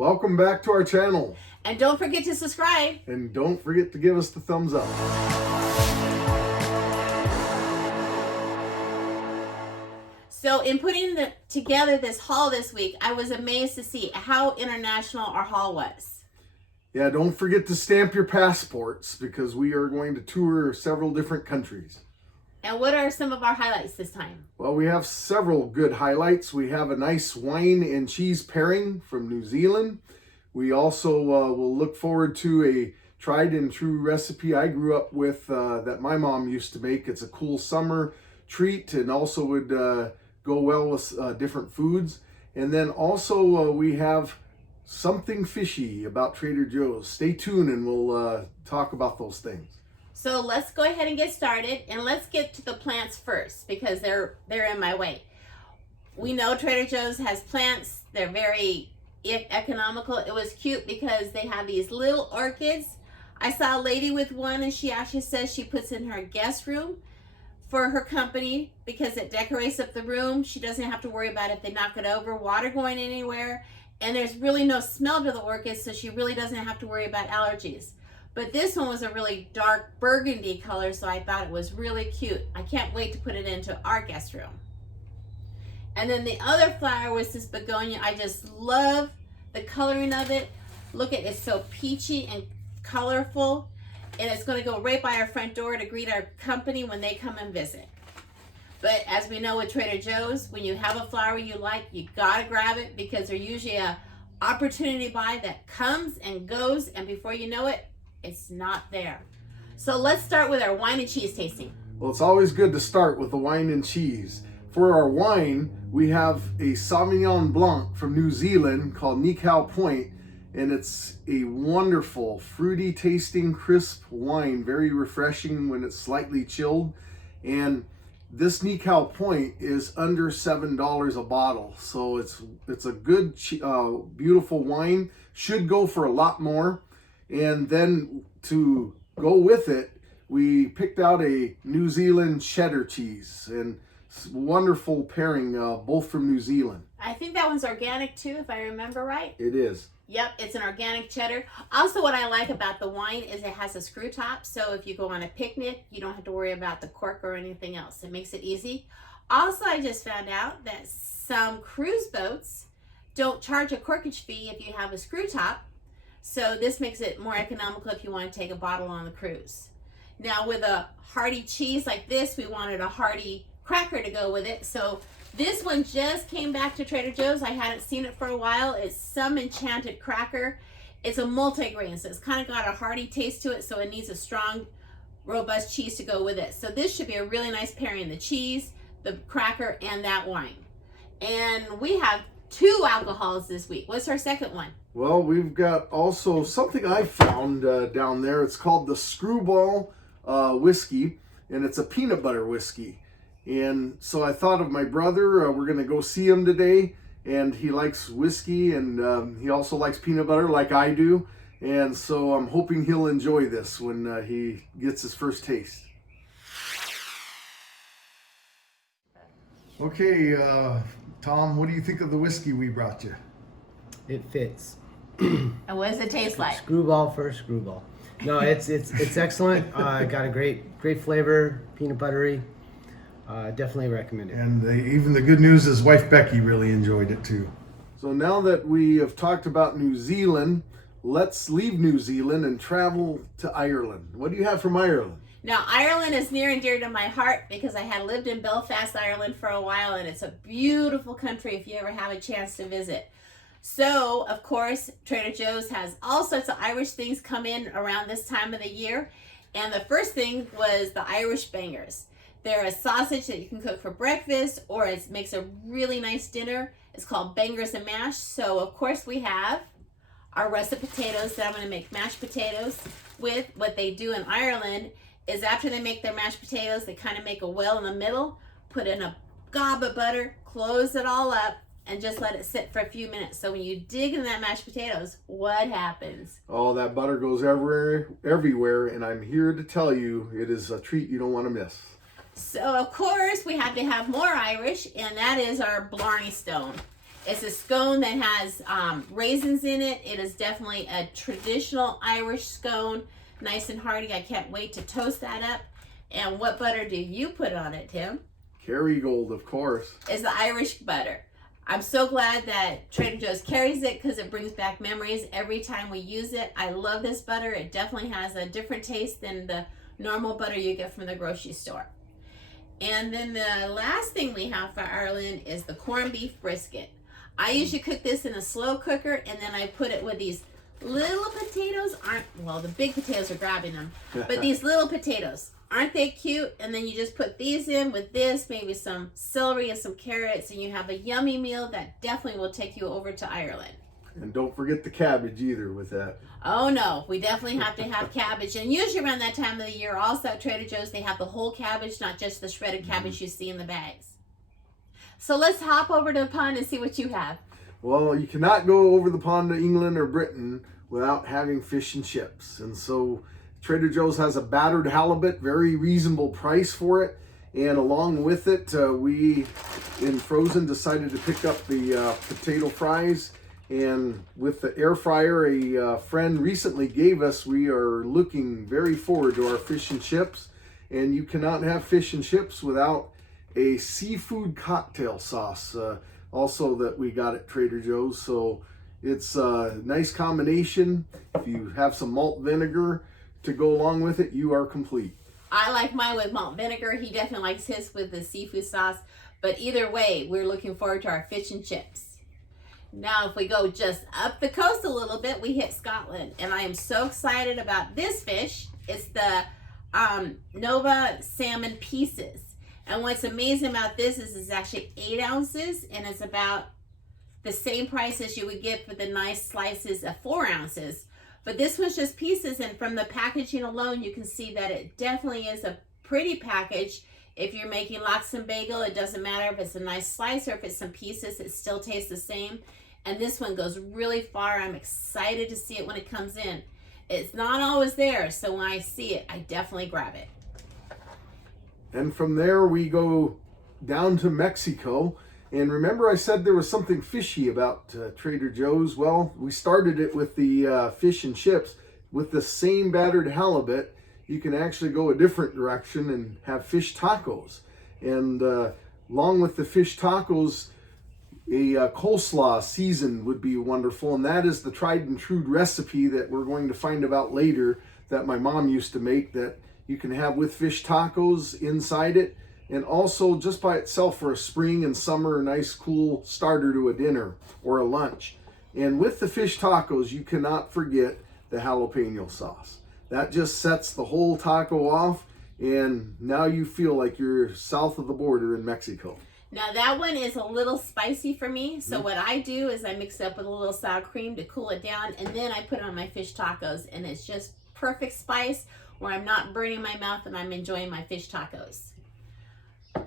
Welcome back to our channel. And don't forget to subscribe. And don't forget to give us the thumbs up. So in putting together this haul this week, I was amazed to see how international our haul was. Yeah, don't forget to stamp your passports because we are going to tour several different countries. And what are some of our highlights this time? Well, we have several good highlights. We have a nice wine and cheese pairing from New Zealand. We also will look forward to a tried and true recipe I grew up with that my mom used to make. It's a cool summer treat and also would go well with different foods. And then also we have something fishy about Trader Joe's. Stay tuned and we'll talk about those things. So let's go ahead and get started, and let's get to the plants first because they're in my way. We know Trader Joe's has plants. They're very economical. It was cute because they have these little orchids. I saw a lady with one, and she actually says she puts in her guest room for her company because it decorates up the room. She doesn't have to worry about if they knock it over, water going anywhere, and there's really no smell to the orchids, so she really doesn't have to worry about allergies. But this one was a really dark burgundy color, so I thought it was really cute. I can't wait to put it into our guest room. And then the other flower was this begonia. I just love the coloring of it. Look at it, it's so peachy and colorful. And it's going to go right by our front door to greet our company when they come and visit. But as we know with Trader Joe's, when you have a flower you like, you gotta grab it because there's usually a opportunity buy that comes and goes, and before you know it, it's not there. So let's start with our wine and cheese tasting. Well, it's always good to start with the wine and cheese. For our wine, we have a Sauvignon Blanc from New Zealand called Nickel Point, and it's a wonderful, fruity tasting, crisp wine, very refreshing when it's slightly chilled. And this Nickel Point is under $7 a bottle, so it's a good, beautiful wine. Should go for a lot more. And then to go with it, we picked out a New Zealand cheddar cheese, and wonderful pairing, both from New Zealand. I think that one's organic too, if I remember right. It is. Yep, it's an organic cheddar. Also, what I like about the wine is it has a screw top, so if you go on a picnic, you don't have to worry about the cork or anything else. It makes it easy. Also, I just found out that some cruise boats don't charge a corkage fee if you have a screw top. So this makes it more economical if you want to take a bottle on the cruise. Now with a hearty cheese like this, we wanted a hearty cracker to go with it. So this one just came back to Trader Joe's. I hadn't seen it for a while. It's some enchanted cracker. It's a multi-grain, so it's kind of got a hearty taste to it, so it needs a strong, robust cheese to go with it. So this should be a really nice pairing, the cheese, the cracker, and that wine. And we have 2 alcohols this week. What's our second one? Well, we've got also something I found down there. It's called the Screwball Whiskey, and it's a peanut butter whiskey. And so I thought of my brother. We're going to go see him today, and he likes whiskey, and he also likes peanut butter like I do. And so I'm hoping he'll enjoy this when he gets his first taste. Okay, Tom, what do you think of the whiskey we brought you? It fits. And what does it taste like? Screwball for screwball. No, it's excellent. Got a great flavor, peanut buttery. Definitely recommend it. And even the good news is wife Becky really enjoyed it too. So now that we have talked about New Zealand, let's leave New Zealand and travel to Ireland. What do you have from Ireland? Now, Ireland is near and dear to my heart because I had lived in Belfast, Ireland for a while, and it's a beautiful country if you ever have a chance to visit. So, of course, Trader Joe's has all sorts of Irish things come in around this time of the year. And the first thing was the Irish bangers. They're a sausage that you can cook for breakfast, or it makes a really nice dinner. It's called bangers and mash. So, of course, we have our russet potatoes that I'm going to make mashed potatoes with. What they do in Ireland is after they make their mashed potatoes, they kind of make a well in the middle, put in a gob of butter, close it all up, and just let it sit for a few minutes. So when you dig in that mashed potatoes, what happens? Oh, that butter goes everywhere, and I'm here to tell you it is a treat you don't want to miss. So, of course, we have to have more Irish, and that is our Blarney Stone. It's a scone that has raisins in it. It is definitely a traditional Irish scone, nice and hearty. I can't wait to toast that up. And what butter do you put on it, Tim? Kerrygold, of course. It's the Irish butter. I'm so glad that Trader Joe's carries it because it brings back memories every time we use it. I love this butter. It definitely has a different taste than the normal butter you get from the grocery store. And then the last thing we have for Ireland is the corned beef brisket. I usually cook this in a slow cooker, and then I put it with these little potatoes. Well, the big potatoes are grabbing them, but these little potatoes, aren't they cute? And then you just put these in with this, maybe some celery and some carrots, and you have a yummy meal that definitely will take you over to Ireland. And don't forget the cabbage either with that. Oh no, we definitely have to have cabbage. And usually around that time of the year, also at Trader Joe's, they have the whole cabbage, not just the shredded cabbage you see in the bags. So let's hop over to the pond and see what you have. Well, you cannot go over the pond to England or Britain without having fish and chips. And so Trader Joe's has a battered halibut, very reasonable price for it. And along with it, we in Frozen decided to pick up the potato fries. And with the air fryer a friend recently gave us, we are looking very forward to our fish and chips. And you cannot have fish and chips without a seafood cocktail sauce, also that we got at Trader Joe's. So it's a nice combination. If you have some malt vinegar to go along with it, you are complete. I like mine with malt vinegar. He definitely likes his with the seafood sauce. But either way, we're looking forward to our fish and chips. Now, if we go just up the coast a little bit, we hit Scotland. And I am so excited about this fish. It's the Nova salmon pieces. And what's amazing about this is it's actually 8 ounces, and it's about the same price as you would get for the nice slices of 4 ounces. But this one's just pieces, and from the packaging alone, you can see that it definitely is a pretty package. If you're making lox and bagel, it doesn't matter if it's a nice slice or if it's some pieces, it still tastes the same. And this one goes really far. I'm excited to see it when it comes in. It's not always there, so when I see it, I definitely grab it. And from there we go down to Mexico. And remember I said there was something fishy about Trader Joe's? Well, we started it with the fish and chips. With the same battered halibut, you can actually go a different direction and have fish tacos. And along with the fish tacos, a coleslaw seasoned would be wonderful. And that is the tried and true recipe that we're going to find about later that my mom used to make, that you can have with fish tacos inside it, and also just by itself for a spring and summer, a nice cool starter to a dinner or a lunch. And with the fish tacos, you cannot forget the jalapeno sauce. That just sets the whole taco off, and now you feel like you're south of the border in Mexico. Now that one is a little spicy for me, so what I do is I mix it up with a little sour cream to cool it down, and then I put it on my fish tacos, and it's just perfect spice where I'm not burning my mouth and I'm enjoying my fish tacos.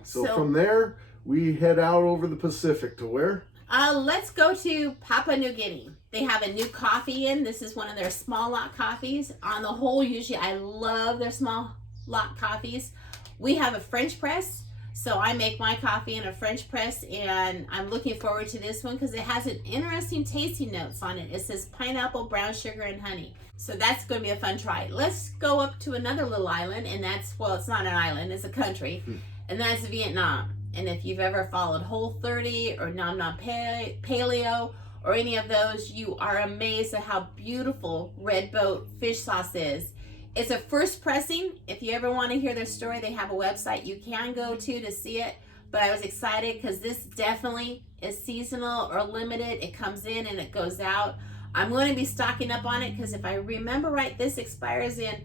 So from there, we head out over the Pacific to where? Let's go to Papua New Guinea. They have a new coffee in. This is one of their small lot coffees. On the whole, usually I love their small lot coffees. We have a French press, so I make my coffee in a French press, and I'm looking forward to this one because it has an interesting tasting notes on it. It says pineapple, brown sugar, and honey. So that's going to be a fun try. Let's go up to another little island, and that's, well, it's not an island, it's a country, and that's Vietnam. And if you've ever followed Whole30 or Nam Nam Paleo or any of those, you are amazed at how beautiful Red Boat fish sauce is. It's a first pressing. If you ever want to hear their story, they have a website you can go to see it. But I was excited because this definitely is seasonal or limited. It comes in and it goes out. I'm going to be stocking up on it because if I remember right, this expires in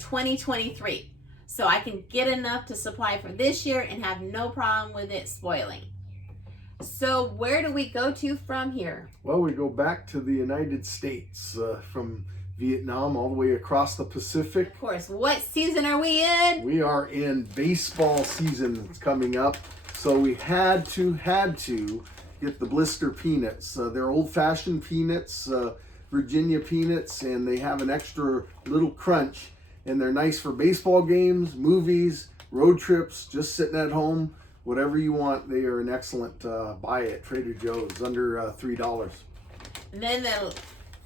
2023. So I can get enough to supply for this year and have no problem with it spoiling. So where do we go to from here? Well, we go back to the United States from Vietnam all the way across the Pacific. Of course, what season are we in? We are in baseball season that's coming up. So we had to get the blister peanuts. They're old-fashioned peanuts, Virginia peanuts, and they have an extra little crunch. And they're nice for baseball games, movies, road trips, just sitting at home whatever you want, they are an excellent buy at Trader Joe's, under $3. And then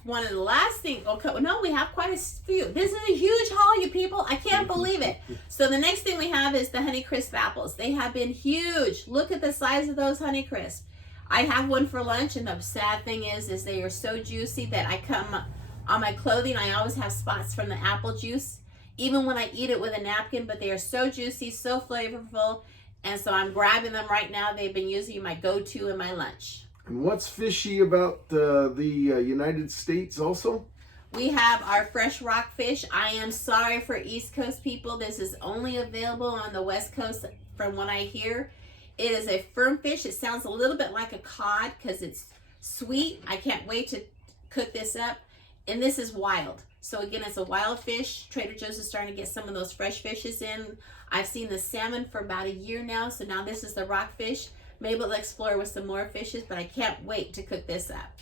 one of the last things, okay, no, we have quite a few. This is a huge haul, you people. I can't believe it. So the next thing we have is the Honeycrisp apples. They have been huge. Look at the size of those Honeycrisp. I have one for lunch, and the sad thing is they are so juicy that I come on my clothing, I always have spots from the apple juice, even when I eat it with a napkin, but they are so juicy, so flavorful, and so I'm grabbing them right now. They've been usually my go-to in my lunch. And what's fishy about the United States also? We have our fresh rockfish. I am sorry for East Coast people. This is only available on the West Coast from what I hear. It is a firm fish. It sounds a little bit like a cod because it's sweet. I can't wait to cook this up. And this is wild. So again, it's a wild fish. Trader Joe's is starting to get some of those fresh fishes in. I've seen the salmon for about a year now. So now this is the rockfish. Maybe we'll explore with some more fishes, but I can't wait to cook this up.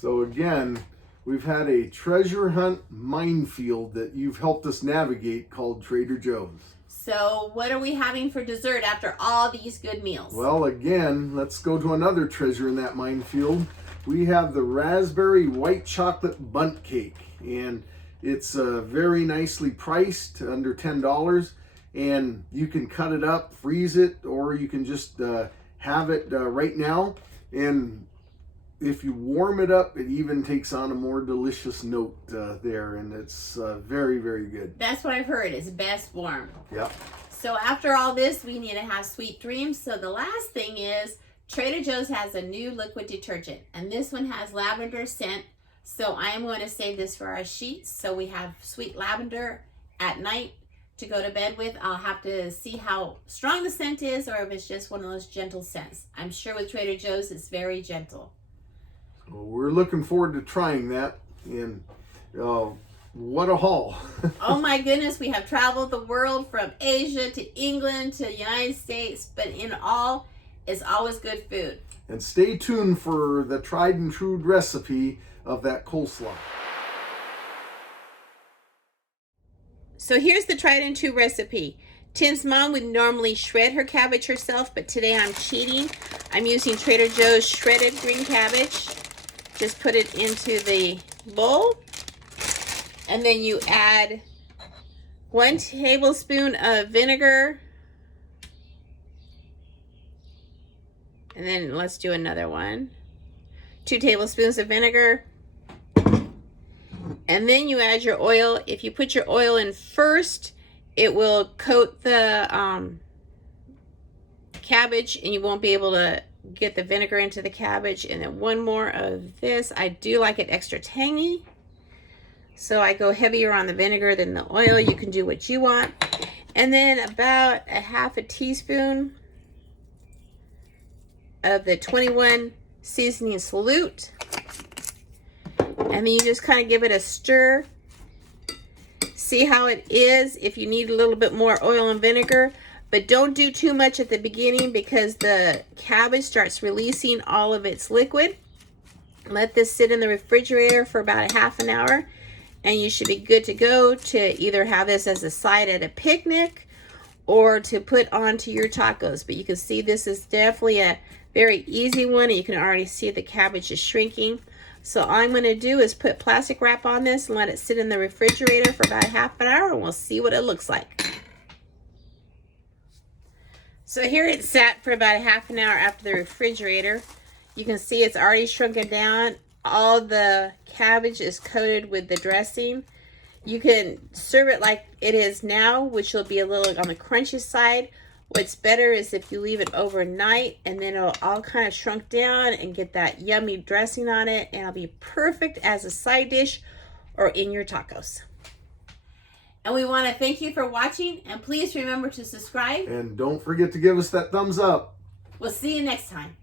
So again, we've had a treasure hunt minefield that you've helped us navigate called Trader Joe's. So what are we having for dessert after all these good meals? Well, again, let's go to another treasure in that minefield. We have the raspberry white chocolate bundt cake, and it's very nicely priced, under $10, and you can cut it up, freeze it, or you can just have it right now, and if you warm it up, it even takes on a more delicious note there, and it's very, very good. That's what I've heard. It's best warm. Yep. So after all this, we need to have sweet dreams. So the last thing is Trader Joe's has a new liquid detergent, and this one has lavender scent. So I am going to save this for our sheets. So we have sweet lavender at night to go to bed with. I'll have to see how strong the scent is, or if it's just one of those gentle scents. I'm sure with Trader Joe's it's very gentle. Well, we're looking forward to trying that, and what a haul. Oh my goodness, we have traveled the world from Asia to England to the United States, but in all, it's always good food. And stay tuned for the tried and true recipe of that coleslaw. So here's the tried and true recipe. Tim's mom would normally shred her cabbage herself, but today I'm cheating. I'm using Trader Joe's shredded green cabbage. Just put it into the bowl, and then you add 1 tablespoon of vinegar, and then let's do another one. 2 tablespoons of vinegar. And then you add your oil. If you put your oil in first, it will coat the cabbage, and you won't be able to get the vinegar into the cabbage. And then 1 more of this. I do like it extra tangy, so I go heavier on the vinegar than the oil. You can do what you want. And then about 1/2 teaspoon of the 21 seasoning salute. And then you just kind of give it a stir. See how it is. If you need a little bit more oil and vinegar, but don't do too much at the beginning because the cabbage starts releasing all of its liquid. Let this sit in the refrigerator for about 1/2 hour, and you should be good to go to either have this as a side at a picnic or to put onto your tacos. But you can see this is definitely a very easy one, and you can already see the cabbage is shrinking. So all I'm going to do is put plastic wrap on this and let it sit in the refrigerator for about 1/2 hour, and we'll see what it looks like. So here it sat for about 1/2 hour after the refrigerator. You can see it's already shrunken down. All the cabbage is coated with the dressing. You can serve it like it is now, which will be a little on the crunchy side. What's better is if you leave it overnight, and then it'll all kind of shrunk down and get that yummy dressing on it, and it'll be perfect as a side dish or in your tacos. And we want to thank you for watching, and please remember to subscribe. And don't forget to give us that thumbs up. We'll see you next time.